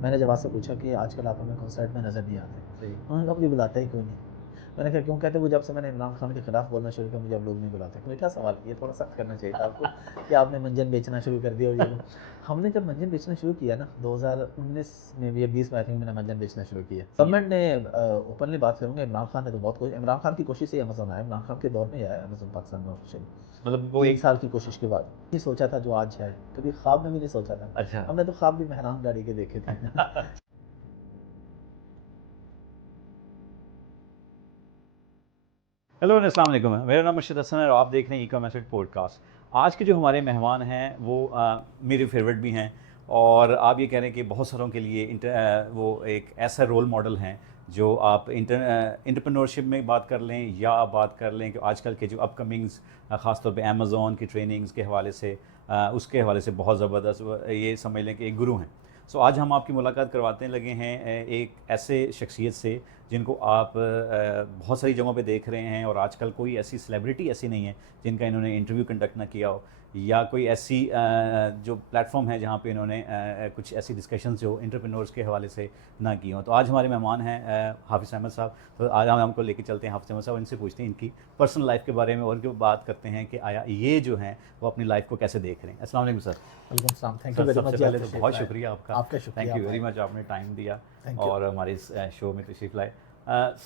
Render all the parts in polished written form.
मैंने जब आपसे पूछा कि आजकल आप हमें कॉन्सर्ट में नज़र नहीं आते, सही। उन्होंने कहा मुझे बुलाते ही क्यों नहीं? मैंने कहा क्यों? कहते वो जब से मैंने इमरान खान के खिलाफ बोलना शुरू किया मुझे अब लोग नहीं बुलाते। मीठा सवाल, ये थोड़ा सख्त करना चाहिए था आपको कि आपने मंजन बेचना शुरू कर दिया और ये वो। हमने जब मंजन बेचना शुरू किया ना 2019 में या 20 में आई थिंक मैंने मंजन बेचना शुरू किया। गवर्नमेंट ने ओपनली बात करूँगा, इमरान खान ने तो बहुत कोशिश, इमरान खान की कोशिश से ही अमेज़न आया, इमरान खान के दौर में ही आया अमेज़न पाकिस्तान में ऑफिशियली। मतलब वो 3 एक साल की कोशिश के बाद ये सोचा था जो आज है, कभी ख्वाब में भी नहीं सोचा था। अच्छा। हमने तो ख्वाब भी मेहरान गाड़ी के देखे थे। हेलो अस्सलाम वालेकुम, मेरा नाम मुर्शिद हसन है और आप देख रहे हैं ई कॉमर्स पॉडकास्ट। आज के जो हमारे मेहमान हैं वो मेरे फेवरेट भी हैं और आप ये कह रहे हैं कि बहुत सारों के लिए वो एक ऐसा रोल मॉडल हैं जो आप इंटरप्रेन्योरशिप में बात कर लें या आप बात कर लें कि आजकल के जो अपकमिंग्स ख़ासतौर पे अमेज़ॉन की ट्रेनिंग्स के हवाले से उसके हवाले से बहुत ज़बरदस्त ये समझ लें कि एक गुरु हैं। सो आज हम आपकी मुलाकात करवाते लगे हैं एक ऐसे शख्सियत से जिनको आप बहुत सारी जगहों पे देख रहे हैं और आजकल कोई ऐसी सेलिब्रिटी ऐसी नहीं है जिनका इन्होंने इंटरव्यू कंडक्ट ना किया हो या कोई ऐसी जो प्लेटफॉर्म है जहाँ पे इन्होंने कुछ ऐसी डिस्कशंस जो एंटरप्रेन्योर्स के हवाले से ना की हों। तो आज हमारे मेहमान हैं हाफिज़ अहमद साहब। तो आज हम हमको लेके चलते हैं हाफिज़ अहमद साहब, इनसे पूछते हैं इनकी पर्सनल लाइफ के बारे में और उनकी बात करते हैं कि आया ये जो हैं वो अपनी लाइफ को कैसे देख रहे हैं। अस्सलाम वालेकुम सर। वेलकम सलाम, थैंक यू वेरी मच। सबसे पहले तो बहुत शुक्रिया आपका। आपका शुक्रिया, थैंक यू आप वेरी आए। मच, आपने टाइम दिया थैंक यू। और हमारे इस शो में तशरीफ़ लाए।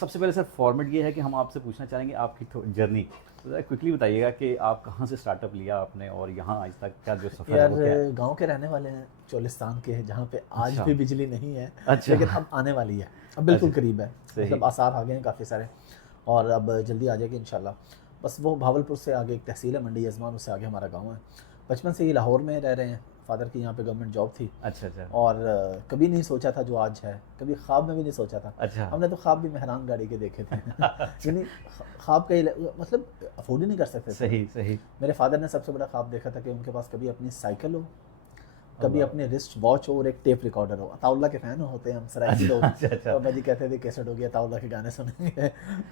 सबसे पहले सर फॉर्मेट ये है कि हम आपसे पूछना चाहेंगे आपकी जर्नी क्विकली बताइएगा कि आप कहाँ से स्टार्टअप लिया आपने और यहाँ आज तक का जो सफ़र है वो क्या है? गांव के रहने वाले हैं, चोलिस्तान के हैं, जहाँ पे आज अच्छा। भी बिजली नहीं है। अच्छा। लेकिन अब आने वाली है, अब बिल्कुल अच्छा। करीब है। सही। मतलब आसार आ गए हैं काफ़ी सारे और अब जल्दी आ जाएगी इंशाल्लाह। बस वो भावलपुर से आगे एक तहसील है मंडी यजमान, उससे आगे हमारा गाँव है। बचपन से ही लाहौर में रह रहे हैं, फादर की यहाँ पे गवर्नमेंट जॉब थी। अच्छा अच्छा। और कभी नहीं सोचा था जो आज है, कभी ख्वाब में भी नहीं सोचा था। अच्छा। हमने तो ख्वाब भी मेहरान गाड़ी के देखे थे। यानी ख्वाब का ही मतलब अफोर्ड ही नहीं कर सकते थे। सही सही। मेरे फादर ने सबसे बड़ा ख्वाब देखा था कि उनके पास कभी अपनी साइकिल हो, कभी अल्लाह। अपने रिस्ट वॉच हो और एक टेप रिकॉर्डर हो। अताउल्ला के फ़ैन होते हैं हम, सराइकी लोग। अच्छा अच्छा। तो अब्बा जी कहते थे कैसेट हो गया, अताउल्ला के गाने सुनेंगे।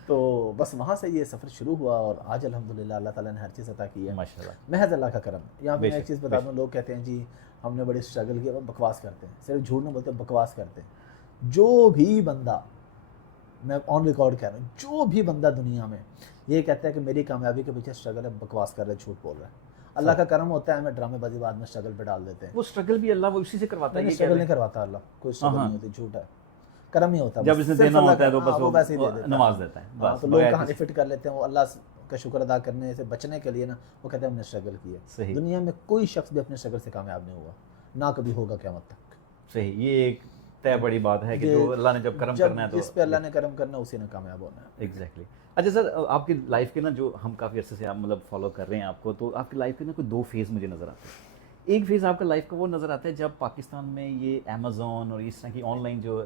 तो बस वहाँ से ये सफ़र शुरू हुआ और आज अल्हम्दुलिल्लाह अल्लाह ताला ने हर चीज़ अता की है। माशाल्लाह। महज़ अल्लाह का करम। यहाँ पे मैं एक बेशक चीज़ बता दूँ, लोग कहते हैं जी हमने बड़ी स्ट्रगल की, वो बकवास करते हैं, सिर्फ झूठ नहीं बोलते, बकवास करते हैं। जो भी बंदा, मैं ऑन रिकॉर्ड कह रहा हूँ, जो भी बंदा दुनिया में ये कहता है कि मेरी कामयाबी के पीछे स्ट्रगल है, बकवास कर रहा है, झूठ बोल रहा है। अल्लाह का करम होता है, हमें ड्रामेबाजी बाद में स्ट्रगल पे डाल देते हैं। वो स्ट्रगल भी अल्लाह वो उसी से करवाता है, नहीं, ये कह स्ट्रगल रहे नहीं हैं। करवाता अल्लाह, कोई हाँ स्ट्रगल हाँ। नहीं होती, झूठ है। करम ही होता है, जब बस इसे सिर्फ देना अल्लाह होता है तो का। बस हाँ, वो वैसे ही दे देता है। नवाज देता है हाँ, बस तो लोग बगैर कहानी किसी। फिट कर लेते हैं, वो अल्लाह का शुक्र अदा करने से बचने के लिए ना, वो कहते हैं हमने स्ट्रगल की है। सही दुनिया में कोई शख्स भी अपने स्ट्रगल से कामयाब नहीं हुआ, ना कभी होगा क़यामत तक। सही। ये एक तय बड़ी बात है कि ये जो अल्लाह ने जब करम करना है तो जिस पे अल्लाह ने करम करना है, उसी ने कामयाब होना है। एग्जैक्टली। अच्छा सर, आपकी लाइफ के ना जो हम काफ़ी अर्से से आप मतलब फॉलो कर रहे हैं आपको, तो आपकी लाइफ के ना कोई दो फेज़ मुझे नज़र आते हैं। एक फेज़ आपका लाइफ का वो नज़र आता है जब पाकिस्तान में ये अमेज़ॉन और इस तरह की ऑनलाइन जो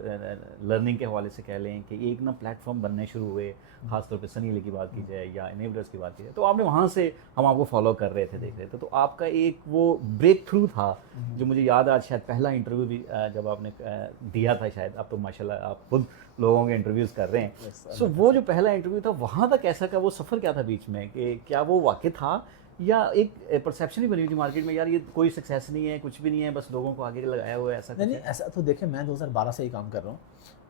लर्निंग के हवाले से कह लें कि एक ना प्लेटफॉर्म बनने शुरू हुए, ख़ासतौर पे सनी अली की बात की जाए या इनेबलर्स की बात की जाए, तो आपने वहाँ से हम आपको फॉलो कर रहे थे, देख रहे थे, तो आपका एक वो ब्रेक थ्रू था जो मुझे याद है। आज शायद पहला इंटरव्यू भी जब आपने दिया था, शायद आप तो माशाल्लाह आप खुद लोगों के इंटरव्यूज़ कर रहे हैं। सो वो जो पहला इंटरव्यू था वहाँ तक ऐसा का वो सफ़र क्या था बीच में, कि क्या वो वाक़ई था या एक परसेप्शन ही बनी हुई थी मार्केट में, यार ये कोई सक्सेस नहीं है, कुछ भी नहीं है, बस लोगों को आगे लगाया हुआ है, ऐसा नहीं कुछ नहीं, है? ऐसा तो देखिए, मैं 2012 से ही काम कर रहा हूँ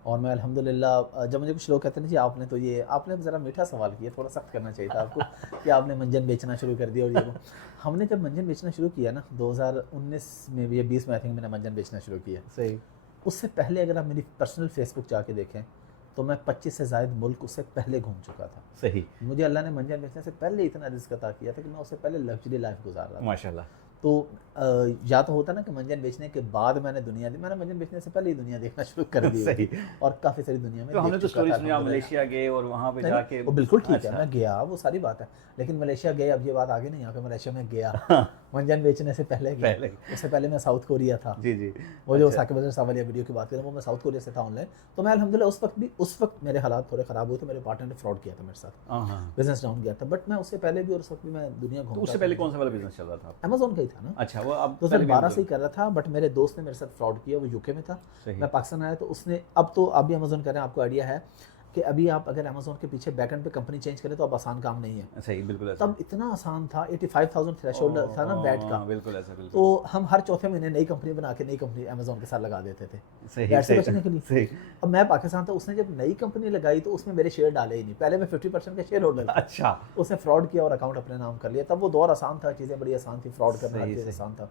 और मैं अल्हम्दुलिल्लाह, जब मुझे कुछ लोग कहते हैं जी आपने तो ये, आपने ज़रा मीठा सवाल किया, थोड़ा सख्त करना चाहिए था आपको कि आपने मंजन बेचना शुरू कर दिया और ये वो। हमने जब मंजन बेचना शुरू किया ना 2019 में या 20 में आई थिंक मैंने मंजन बेचना शुरू किया। सही। उससे पहले अगर आप मेरी पर्सनल फेसबुक जाके देखें तो मैं 25 से ज़ायद मुल्क उससे पहले घूम चुका था। सही। मुझे अल्लाह ने मंजन बेचने से पहले इतना रिस्क अता किया था कि मैं उससे पहले लग्जरी लाइफ गुजार रहा था। माशाल्लाह। तो या तो होता ना कि मंजन बेचने के बाद मैंने दुनिया दी, मैंने मंजन बेचने से पहले ही दुनिया देखना शुरू कर दी सही। थी और काफ़ी सारी दुनिया में तो हमने देख तो चुका स्टोरी था सुनी, आप अल्हम्दुलिल्लाह। मलेशिया गए और वहाँ पे नहीं, जाके। वो बिल्कुल ठीक है, अच्छा। मैं गया, वो सारी बात है। लेकिन मलेशिया गए, अब ये बात आगे नहीं, यहाँ पे मलेशिया में गया, हाँ, मंजन बेचने से पहले गया। पहले। उससे पहले मैं साउथ कोरिया था। जी जी। वो जो अच्छा। साकिब अजहर साहब वाली वीडियो की बात करें, वो मैं साउथ कोरिया से था ऑनलाइन। तो मैं अल्हम्दुलिल्लाह उस वक्त मेरे हालात थोड़े ख़राब हुए थे, मेरे पार्टनर ने फ्रॉड किया था मेरे साथ, हाँ हाँ। बिजनेस डाउन गया था। बट मैं उससे पहले भी और उस वक्त भी मैं दुनिया तो घूमता उससे था। पहले कौन सा वाला बिजनेस चल रहा था आपका? अमेज़न का ही था ना। अच्छा, वो आप तो पहले सर भी 12 से ही Amazon- कर रहा था, बट मेरे दोस्त ने मेरे साथ फ्रॉड किया, वो यूके में था, सही। मैं पाकिस्तान आया, तो उसने, अब तो आप भी अमेज़न कर रहे हैं, आपको आइडिया है कि अभी आप अगर अमेजोन के पीछे बैकएंड पे कंपनी चेंज करें तो अब आसान काम नहीं है। सही, बिल्कुल ऐसा। तब इतना आसान था, 85,000 थ्रेशोल्ड था ना बैट का। बिल्कुल ऐसा, बिल्कुल। तो हम हर चौथे महीने नई कंपनी बना के नई कंपनी अमेजोन के साथ लगा देते थे सही, बैट से सही, बचने के लिए। सही। अब मैं पाकिस्तान था, उसने जब नई कंपनी लगाई तो उसमें मेरे शेयर डाले ही नहीं। पहले मैं 50% का शेयर होल्डर था, अच्छा, उसने फ्रॉड किया और अकाउंट अपने नाम कर लिया। तब वो दौर आसान था, चीज़ें बड़ी आसान थी, फ्रॉड करना हर सही, चीज़ सही। आसान था।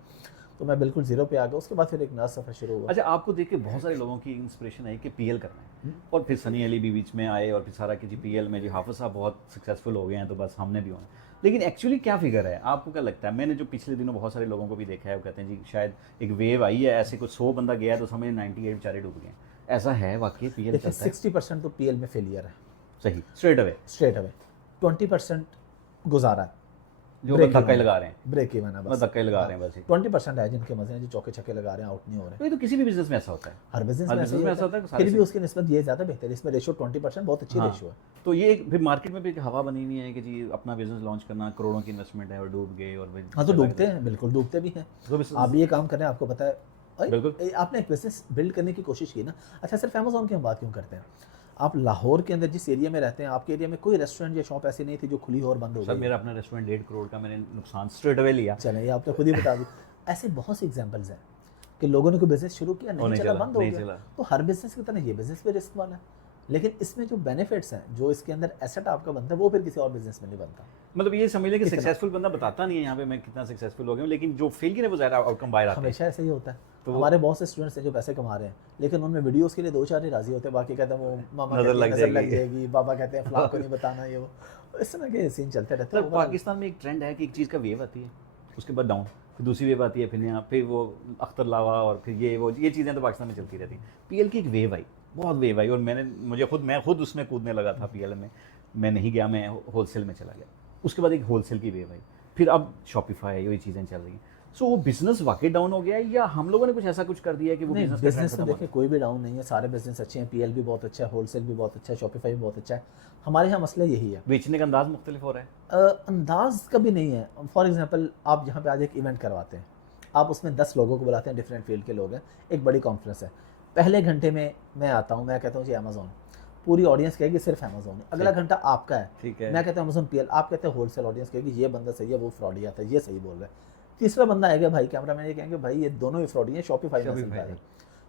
तो मैं बिल्कुल जीरो पे आ गया। उसके बाद फिर एक नया सफ़र शुरू हुआ। अच्छा, आपको देख के बहुत सारे लोगों की इंस्पिरेशन आई कि पीएल करना है, और फिर सनी अली भी बीच में आए, और फिर सारा कि जी पीएल में जी हाफिज साहब बहुत सक्सेसफुल हो गए हैं तो बस हमने भी होना। लेकिन एक्चुअली क्या फिगर है, आपको क्या लगता है? मैंने जो पिछले दिनों बहुत सारे लोगों को भी देखा है, वो कहते हैं जी शायद एक वेव आई है, ऐसे कुछ 100 बंदा गया तो समझ 98 बेचारे डूब गए। ऐसा है वाकई पीएल देखिए चलता है? 60% तो पीएल में फेलियर है, सही, स्ट्रेट अवे, स्ट्रेट अवे। 20% गुजारा है, जो ब्रेक धक्का ही लगा रहे हैं, ब्रेक इवन है बस बस। धक्का ही लगा रहे हैं बस। 20% है जिनके मजे हैं, जो चौके छक्के लगा रहे हैं, आउट नहीं हो रहे। तो ये तो किसी भी बिजनेस में ऐसा होता है, हर बिजनेस हर में बिजनेस में ऐसा होता है कि सारे फिर भी से- उसकी निस्बत ये ज़्यादा बेहतर है। इसमें रेशियो 20% बहुत अच्छी हाँ। रेशियो है। तो ये फिर मार्केट में भी एक हवा बनी हुई है कि जी अपना बिजनेस लॉन्च करना, करोड़ों की इन्वेस्टमेंट है और डूब गए, और हाँ तो डूबते हैं, बिल्कुल डूबते भी हैं। तो business- आप भी ये काम करें, आपको पता है। बिल्कुल। आपने एक बिजनेस बिल्ड करने की कोशिश की ना। अच्छा, सिर्फ अमेजोन की हम बात क्यों करते हैं? आप लाहौर के अंदर जिस एरिया में रहते हैं, आपके एरिया में कोई रेस्टोरेंट या शॉप ऐसी नहीं थी जो खुली हो और बंद हो सर गई? मेरा अपना रेस्टोरेंट 1.5 करोड़ का मैंने नुकसान स्ट्रेट अवे लिया। चलें, ये आपने खुद ही बता दी। ऐसे बहुत से एग्जांपल्स हैं कि लोगों ने कोई बिजनेस शुरू किया, नहीं चला, बंद हो नहीं गया। चला। तो हर बिजनेस की तरह ये बिजनेस भी रिस्क वाला है, लेकिन इसमें जो बेनिफिट्स हैं, जो इसके अंदर एसेट आपका बनता है, वो फिर किसी और बिजनेस में नहीं बनता। मतलब ये समझ लें कि इतना। सक्सेसफुल बंदा बताता नहीं है यहाँ पे मैं कितना सक्सेसफुल हो गया हूँ, लेकिन जो फेल है वो ज़्यादा आउटकम बाहर आते हैं। हमेशा ऐसे ही होता है। तो हमारे बहुत से स्टूडेंट्स हैं जो पैसे कमा रहे हैं, लेकिन उनमें वीडियोस के लिए 2-4 ही राजी होते हैं, बाकी कहते हैं वो मामा नज़र कहती है, लग नज़र लग जाएगी। जाएगी, पापा कहते हैं फलां को नहीं बताना, ये वो। इस तरह के सीन चलते रहते सर हैं। पाकिस्तान में एक ट्रेंड है कि एक चीज़ का वेव आती है, उसके बाद डाउन, फिर दूसरी वेव आती है, फिर यहाँ फिर वो अख्तर लावा, और फिर ये चीज़ें तो पाकिस्तान में चलती रहती हैं। पीएल की एक वेव आई, बहुत वेव आई, और मैं खुद उसमें कूदने लगा था पीएल में। मैं नहीं गया, मैं होलसेल में चला गया। उसके बाद एक होलसेल की वेव आई, फिर अब शॉपिफाई, ये चीज़ें चल रही हैं। सो वो बिजनेस वाकई डाउन हो गया है, या हम लोगों ने कुछ ऐसा कुछ कर दिया है कि वो नहीं, बिजनेस बिजनेस में देखिए कोई भी डाउन नहीं है, सारे बिजनेस अच्छे हैं। पीएल भी बहुत अच्छा है, होलसेल भी बहुत अच्छा है, शॉपिफाई भी बहुत अच्छा है। हमारे यहाँ मसला यही है, बेचने का अंदाज मुख्तलिफ हो रहा है। अंदाज कभी नहीं है। फॉर एग्जांपल, आप यहाँ पे आज एक इवेंट करवाते हैं, आप उसमें 10 लोगों को बुलाते हैं, डिफरेंट फील्ड के लोग हैं, एक बड़ी कॉन्फ्रेंस है। पहले घंटे में मैं आता हूँ, मैं कहता हूँ जी अमेजोन, पूरी ऑडियंस कहेगी सिर्फ अमेजोन है। अगला घंटा आपका है, ठीक है। मैं कहता हूँ अमेजोन पीएल, आप कहते हैं होलसेल। ऑडियंस कहेगी ये बंदा सही है, वो फ्रॉडी आता है, ये सही बोल रहा है। तीसरा बंदा आएगा भाई कैमरा मैन, ये कहेंगे भाई ये दोनों ही फ्रॉडी हैं, शॉपिफाई में सिंपल है।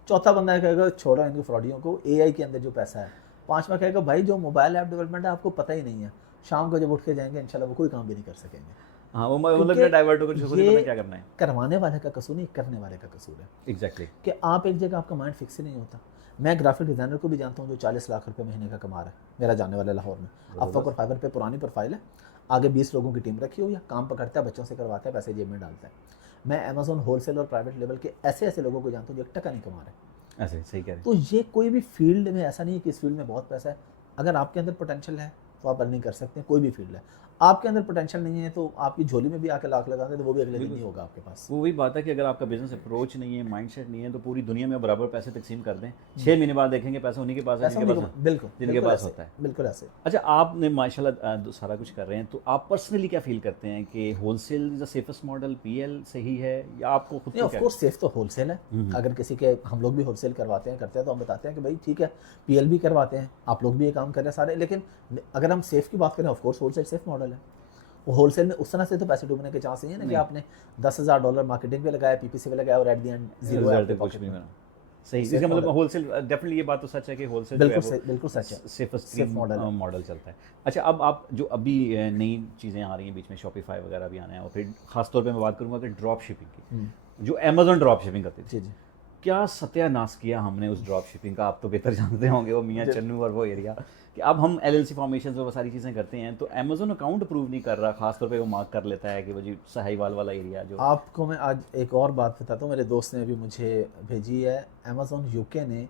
चौथा बंदा कहेगा छोड़ो इनको फ्रॉडियों को, एआई के अंदर जो पैसा है। पांचवा कहेगा भाई जो मोबाइल ऐप डेवलपमेंट है आपको पता ही नहीं है, शाम को जब उठ के जाएंगे इंशाल्लाह वो कोई काम भी नहीं कर सकेंगे। हाँ, वो मतलब क्योंकि डाइवर्ट होकर खुद ही पता क्या करना है। करवाने वाले का कसूर नहीं, करने वाले का कसूर है। एग्जैक्टली। कि आप एक जगह, आपका माइंड फिक्स ही नहीं होता। मैं ग्राफिक डिज़ाइनर को भी जानता हूँ जो 40 लाख रुपए महीने का कमा रहा है, मेरा जानने वाला लाहौर में। अपवर्क और फाइवर पे पुरानी प्रोफाइल है, आगे 20 लोगों की टीम रखी हुई है, काम पकड़ता है, बच्चों से करवाता है, पैसे जेब में डालता है। मैं अमेजोन होलसेल और प्राइवेट लेवल के ऐसे ऐसे लोगों को जानता हूँ जो एक टका नहीं कमा रहे। ऐसे सही कह रहे हैं। तो ये कोई भी फील्ड में ऐसा नहीं है कि इस फील्ड में बहुत पैसा है। अगर आपके अंदर पोटेंशियल है तो आप अर्निंग कर सकते हैं, कोई भी फील्ड है। आपके अंदर पोटेंशियल नहीं है तो आपकी झोली में भी आके लाख लगा दें तो वो भी अगले दिन नहीं होगा आपके पास। वो वही बात है कि अगर आपका बिजनेस अप्रोच नहीं है, माइंडसेट नहीं है, तो पूरी दुनिया में बराबर पैसे तकसीम कर दें, 6 महीने बाद देखेंगे पैसा उन्हीं के पास है ऐसा जिनके नहीं, पास बिल्कुल जिनके बिल्कुल पास ऐसे, होता है। बिल्कुल ऐसे। अच्छा, आपने माशाल्लाह सारा कुछ कर रहे हैं, तो आप पर्सनली क्या फील करते हैं कि wholesale is the safest model, PL सही है, या आपको खुद नहीं, को ऑफ क्या? कोर्स सेफ तो होलसेल है। अगर किसी के, हम लोग भी होलसेल करवाते हैं, करते हैं, तो हम बताते हैं कि भाई ठीक है, पीएल भी करवाते हैं, आप लोग भी ये काम कर रहे हैं सारे। लेकिन अगर हम सेफ की बात करें, of course wholesale safe model है। वो होलसेल में उस तरह से तो पैसे डूबने के चांस नहीं है ना कि आपने $10,000 मार्केटिंग पे लगाया, पीपीसी पे लगाया और एट द एंड जीरो है आपके कुछ पॉकेट भी में। मिला। सही, इसका मतलब होलसेल डेफिनेटली, ये बात तो सच है कि होलसेल बिल्कुल सच है, सेफेस्ट सेफ मॉडल है। मॉडल चलता है। अच्छा, अब आप जो अभी नई चीज़ें आ रही हैं बीच में, शॉपिफाई वगैरह भी आना है, और फिर खासतौर पे मैं बात करूँगा कि ड्रॉप शिपिंग की, जो अमेजोन ड्रॉप शिपिंग करती थी, जी जी। क्या सत्यानाश किया हमने उस ड्रॉप शिपिंग का। आप तो बेहतर जानते होंगे, वो मियाँ चन्नू और वो एरिया, कि अब हम एलएलसी फॉर्मेशन में वो सारी चीज़ें करते हैं, तो अमेजोन अकाउंट अप्रूव नहीं कर रहा, खासतौर पे वो मार्क कर लेता है कि वो जी साहिवाल वाला एरिया जो। आपको मैं आज एक और बात बताता हूँ, मेरे दोस्त ने अभी मुझे भेजी है। अमेजोन यूके ने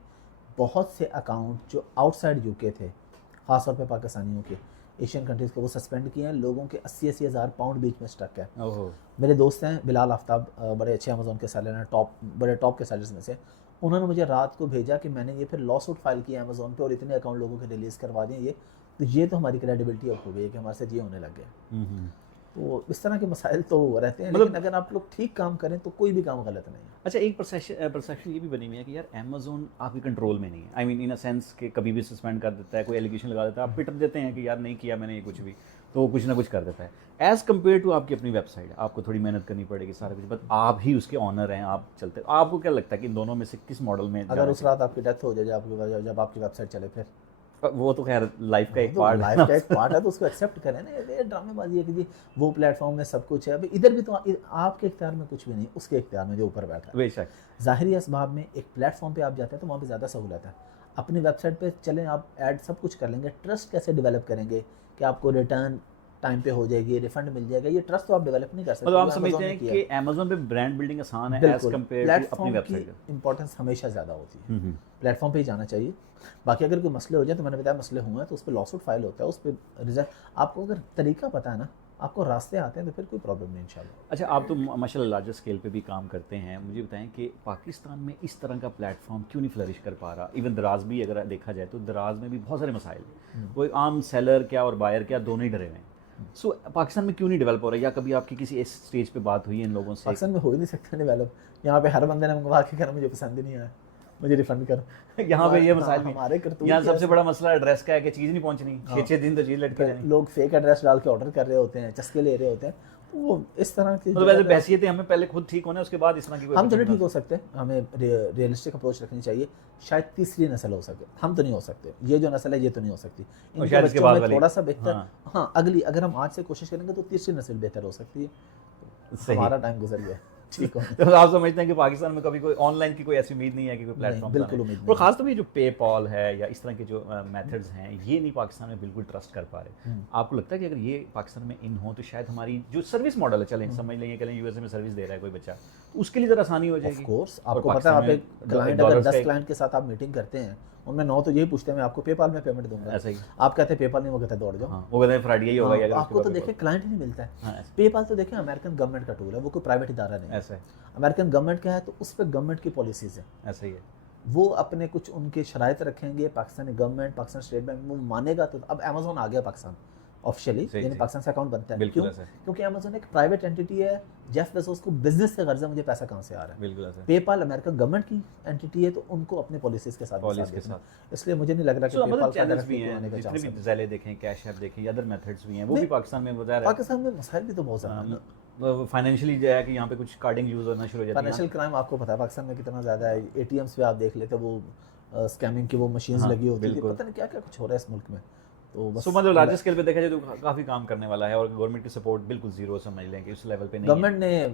बहुत से अकाउंट जो आउटसाइड यूके थे, ख़ासतौर पे पाकिस्तानियों के, एशियन कंट्रीज़ के, वो सस्पेंड किए हैं। लोगों के 80-80 हज़ार पाउंड बीच में स्टक है। ओहो। मेरे दोस्त हैं बिलाल आफ्ताब, बड़े अच्छे अमेजोन के सेलर हैं, बड़े टॉप के सेलर्स में से। उन्होंने मुझे रात को भेजा कि मैंने ये फिर लॉ सूट फाइल किया अमेजोन पे और इतने अकाउंट लोगों के रिलीज़ करवा दिए। ये तो हमारी क्रेडिबिलिटी अब हो गई है कि हमारे साथ ये होने लग गया। तो इस तरह के मसाइल तो रहते हैं, मतलब- लेकिन अगर आप लोग ठीक काम करें तो कोई भी काम गलत नहीं है। अच्छा, एक परसेप्शन ये भी बनी हुई है कि यार अमेजोन आपके कंट्रोल में नहीं है। I mean in a sense कि कभी भी सस्पेंड कर देता है, कोई एलिगेशन लगा देता है, आप पिट देते हैं कि यार नहीं किया मैंने ये कुछ भी, तो वो कुछ ना कुछ कर देता है। एज़ कम्पेयर टू आपकी अपनी वेबसाइट, आपको थोड़ी मेहनत करनी पड़ेगी, सारा कुछ, बट आप ही उसके ऑनर हैं, आप चलते। आपको क्या लगता है कि इन दोनों में से किस मॉडल में अगर उस रात आपकी डेथ हो जाए जब आपकी वेबसाइट चले, फिर वो तो खैर लाइफ का एक तो पार्ट लाइफ का एक पार्ट है, तो उसको एक्सेप्ट करें ना। ये ड्रामेबाजी है कि जी वो प्लेटफॉर्म में सब कुछ है, अभी इधर भी तो आपके इख्तियार में कुछ भी नहीं, उसके इख्तियार में जो ऊपर बैठा है। बेशक ज़ाहिरी असबाब में एक प्लेटफॉर्म पे आप जाते हैं तो वहाँ पे ज़्यादा सहूलत है। अपनी वेबसाइट पे चलें, आप ऐड सब कुछ कर लेंगे, ट्रस्ट कैसे डेवलप करेंगे कि आपको रिटर्न टाइम पे हो जाएगी, रिफंड मिल जाएगा, ये ट्रस्ट तो आप डेवलप नहीं कर सकते। मतलब आप जो समझते Amazon ने हैं किया कि अमेजोन पे ब्रांड बिल्डिंग आसान है एज बिल्कुल, कम्पेयर टू अपनी प्लेटफॉर्म की वेबसाइट। इंपॉर्टेंस हमेशा ज़्यादा होती है, प्लेटफॉर्म पे ही जाना चाहिए। बाकी अगर कोई मसले हो जाए, तो मैंने बताया मसले हुए हैं तो उस पर लॉसूट फाइल होता है, उस पर रिजल्ट, आपको अगर तरीका पता है ना, आपको रास्ते आते हैं, तो फिर कोई प्रॉब्लम नहीं इंशाल्लाह। अच्छा, आप तो माशाल्लाह लार्जर स्केल पे भी काम करते हैं, मुझे बताएं कि पाकिस्तान में इस तरह का प्लेटफॉर्म क्यों नहीं फ्लरिश कर पा रहा। इवन दराज भी अगर देखा जाए तो दराज में भी बहुत सारे मसाइल हैं, वो आम सेलर क्या और बायर क्या दोनों ही डरे हुए हैं। सो पाकिस्तान में क्यों नहीं डेवलप हो रहा है, या कभी आपकी किसी इस स्टेज पे बात हुई है इन लोगों से? पाकिस्तान में हो ही नहीं सकता डेवलप। यहाँ पे हर बंदे ने मंगवा के कहा मुझे पसंद ही नहीं आया, मुझे रिफंड कर। यहाँ पे ये मसाइल भी हमारे करतूत यहाँ क्या सबसे है? बड़ा मसला एड्रेस का है कि चीज़ नहीं पहुँचनी, हाँ। 6-6 दिन तो चीज़ लटकी रहनी। लोग फेक एड्रेस डाल के ऑर्डर कर रहे होते हैं, चस्के ले रहे होते हैं, तो वो इस तरह की मतलब वैसे बहसियत है, हमें पहले खुद ठीक होना है, उसके बाद इस तरह की कोई हम तो नहीं ठीक opportunity- हो सकते, हमें रियलिस्टिक अप्रोच रखनी चाहिए। शायद तीसरी नस्ल हो सके, हम तो नहीं हो सकते, ये जो नस्ल है ये तो नहीं हो सकती। इनके शायद इसके बच्चों बाद में वाली। थोड़ा सा बेहतर, हाँ। हाँ अगली अगर हम आज से कोशिश करेंगे तो तीसरी नस्ल बेहतर हो सकती है। सही। हमारा टाइम गुजर गया, ठीक हो। तो आप समझते हैं कि पाकिस्तान में कभी कोई ऑनलाइन की कोई ऐसी उम्मीद नहीं है कि कोई प्लेटफॉर्म बिल्कुल उम्मीद नहीं और खासतौर पे जो पेपॉल है या इस तरह के जो मेथड्स हैं, ये नहीं पाकिस्तान में बिल्कुल ट्रस्ट कर पा रहे। आपको लगता है कि अगर ये पाकिस्तान में इन हो तो शायद हमारी जो सर्विस मॉडल है, चलें समझ लेंगे कि यूएसए में सर्विस दे रहा है कोई बच्चा, तो उसके लिए ज़रा आसानी हो जाएगी। ऑफ कोर्स, और आपको पता है, आप पाकिस्तान एक में क्लाइंट डॉलर्स अगर का 10 एक- क्लाइंट के साथ आप मीटिंग करते हैं, उनमें 9 तो यही पूछते हैं मैं आपको पेपाल में पेमेंट दूंगा, ऐसा ही। आप कहते हैं पेपाल नहीं, वो कहते हैं दौड़ जाओ। हाँ, वो कहते हैं फ्राइडे ही होगा हाँ, या अगर आपको उसके तो बाद देखिए क्लाइंट ही नहीं मिलता है। हाँ, ऐसा- पेपाल तो देखिए अमेरिकन गवर्नमेंट का टूल है, वो कोई प्राइवेट इदारा नहीं है। ऐसा है, अमेरिकन गवर्नमेंट का है तो उस पर गवर्नमेंट की पॉलिसीज़ हैं, ऐसा ही है। वो अपने कुछ उनके शराइत रखेंगे, Pakistani government, Pakistan state bank वो मानेगा। तो अब अमेजोन आ गया पाकिस्तान ऑफिशियली, सही, यानी सही। पाकिस्तान से अकाउंट बनता है। बिल्कुल क्यों? ऐसा है। क्योंकि अमेजोन एक प्राइवेट एंटिटी है, जेफ बेजोस को बिजनेस से गर्ज है, मुझे पैसा कहाँ से आ रहा है। बिल्कुल ऐसा है। पेपाल अमेरिकन गवर्नमेंट की एंटिटी है, तो उनको अपने पॉलिसीज़ के साथ पॉलिसी के देखना। साथ। इसलिए मुझे नहीं लग रहा कि So, पेपाल मतलब का चैनल्स भी डायरेक्टली हैं, आने का जितने चांस भी है। ज़ैले देखें, कैश ऐप देखें, अदर मेथड्स भी हैं, वो भी नहीं, पाकिस्तान में बता रहा पाकिस्तान में मसाइल भी तो बहुत ज़्यादा है ना। फाइनेंशियली जो है कि यहाँ पे कुछ कार्डिंग यूज़ होना शुरू हो जाती है। फाइनेंशियल क्राइम आपको पता है पाकिस्तान में कितना ज़्यादा है। एटीएम्स पे आप देख लेते, वो स्कैमिंग की वो मशीन्स हाँ, लगी होती थी, बिल्कुल। पता नहीं क्या क्या कुछ हो रहा है इस मुल्क में। तो बस सो मतलब लार्जर स्केल पे देखा जाए तो काफ़ी काम करने वाला है, और गवर्नमेंट की सपोर्ट बिल्कुल जीरो समझ लें कि उस लेवल पे नहीं है। गवर्नमेंट ने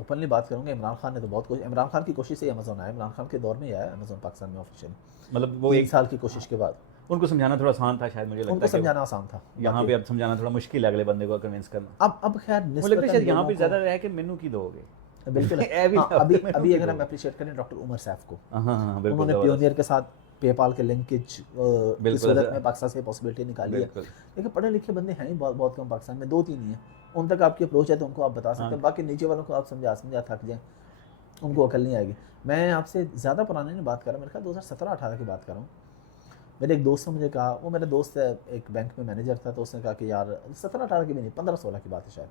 ओपनली बात करूंगा, इमरान खान ने तो बहुत कुछ, इमरान खान की कोशिश से अमेजोन आया, इमरान खान के दौर में ही आया अमेजोन पाकिस्तान में ऑफिशियल, मतलब वो 3 एक साल की कोशिश के बाद। उनको समझाना थोड़ा आसान था शायद, मुझे लगता उनको है कि समझाना आसान था। यहाँ पे अब समझाना थोड़ा मुश्किल है अगले बंदे को कन्विंस करना। अब खैर मुझे लगता है निस्बतन शायद यहाँ लोगों पे को- ज़्यादा है कि मेनू की दोगे। बिल्कुल ए भी हाँ, हफ्ते अभी में अभी दो अगर की हम दो। अप्रिशिएट करें डॉक्टर उमर सैफ को, हाँ हाँ बिल्कुल उन्होंने ज़बरदस्त। पियोनियर के साथ पेपाल के लिंकेज की बिल्कुल सूरत ऐसा- में पाकिस्तान से पॉसिबिलिटी निकाली है। बिल्कुल। देखिए पढ़े लिखे बंदे हैं ही बहुत बहुत कम पाकिस्तान में, 2-3 ही हैं, उन तक आपकी अप्रोच है तो उनको आप बता सकते हैं। बाकी नीचे वालों को आप समझा थक जाएं, उनको अकल नहीं आएगी। मैं आपसे ज़्यादा पुराने नहीं बात कर रहा, मेरे ख्याल 2017-18 की बात कर रहा हूँ। मेरे एक दोस्त ने मुझे कहा, वो मेरा दोस्त है, एक बैंक में मैनेजर था, तो उसने कहा कि यार 17-18 की भी नहीं, 15-16 की बात है शायद,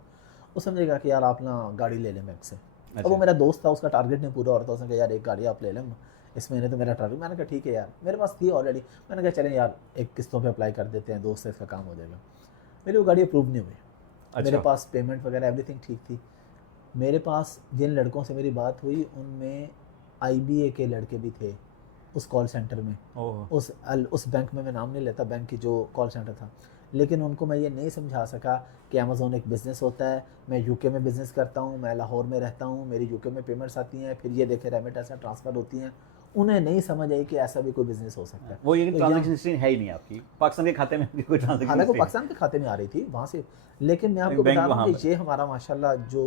उसने मुझे कहा कि यार आप ना गाड़ी ले लें बैंक से। अब वो मेरा दोस्त था, उसका टारगेट नहीं पूरा हो रहा था, उसने कहा यार एक गाड़ी आप ले लें इस महीने, तो मेरा टारगेट। मैंने कहा ठीक है यार, मेरे पास थी ऑलरेडी, मैंने कहा चलें यार एक किस्तों पे अप्लाई कर देते हैं, दोस्त से इसका काम हो जाएगा। मेरी वो गाड़ी अप्रूव नहीं हुई। मेरे पास पेमेंट वगैरह एवरीथिंग ठीक थी। मेरे पास जिन लड़कों से मेरी बात हुई उनमें IBA के लड़के भी थे उस कॉल सेंटर में, उस बैंक में, मैं नाम नहीं लेता बैंक की जो कॉल सेंटर था, लेकिन उनको मैं ये नहीं समझा सका कि अमेज़ोन एक बिज़नेस होता है। मैं यूके में बिज़नेस करता हूँ, मैं लाहौर में रहता हूँ, मेरी यूके में पेमेंट्स आती हैं, फिर ये देखे रेमिट ऐसा ट्रांसफ़र होती हैं। उन्हें नहीं समझ आई कि ऐसा भी कोई बिज़नेस हो सकता है। वो ये तो ट्रांजैक्शन हिस्ट्री है ही नहीं आपकी, पाकिस्तान के खाते में कोई ट्रांजैक्शन हालांकि वो हिस्ट्री पाकिस्तान के खाते में आ रही थी वहाँ से, लेकिन मैं आपको बैंक बता रहा वहाँ हूँ कि ये हमारा माशाल्लाह जो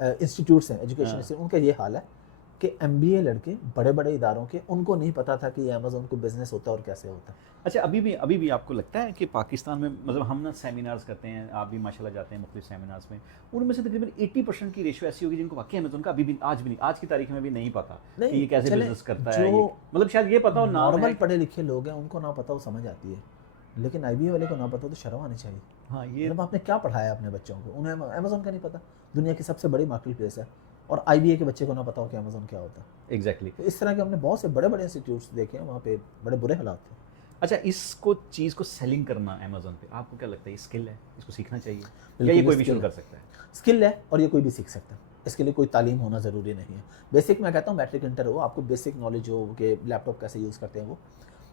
इंस्टीट्यूट्स हैं एजुकेशन इंस्टीट्यूट, उनका ये हाल है कि MBA लड़के बड़े बड़े इदारों के, उनको नहीं पता था कि ये अमेज़ोन को बिज़नेस होता है और कैसे होता है। अच्छा, अभी भी आपको लगता है कि पाकिस्तान में, मतलब हम ना सेमिनार्स करते हैं, आप भी माशाल्लाह जाते हैं मुख्तलिफ सेमिनार्स में, उनमें से तकरीबन 80% की रेशियो ऐसी होगी जिनको वाकई अमेज़ोन का अभी भी आज भी नहीं, आज की तारीख में भी नहीं पता कि ये कैसे चले, बिजनेस करता जो है। मतलब शायद ये पता हो, नाम नॉर्मल है। पढ़े लिखे लोग हैं उनको ना पता हो, समझ आती है लेकिन IBA वाले को ना पता तो शर्म आनी चाहिए। हाँ ये मतलब आपने क्या पढ़ाया अपने बच्चों को, उन्हें अमेजोन का नहीं पता, दुनिया की सबसे बड़ी मार्केट प्लेस है, और IBA के बच्चे को ना पता हो कि अमेजोन क्या होता है। एग्जैक्टली। तो इस तरह के हमने बहुत से बड़े बड़े इंस्टीट्यूट्स देखे हैं, वहाँ पे बड़े बुरे हालात थे। अच्छा, इसको चीज़ को सेलिंग करना अमेजोन पे आपको क्या लगता है, स्किल है, इसको सीखना चाहिए या बिल्कुल ये कोई भी skill शुरू है। कर सकता है? स्किल है और ये कोई भी सीख सकता है, इसके लिए कोई तालीम होना ज़रूरी नहीं है। बेसिक मैं कहता हूँ मैट्रिक इंटर हो, आपको बेसिक नॉलेज हो कि लैपटॉप कैसे यूज़ करते हैं वो,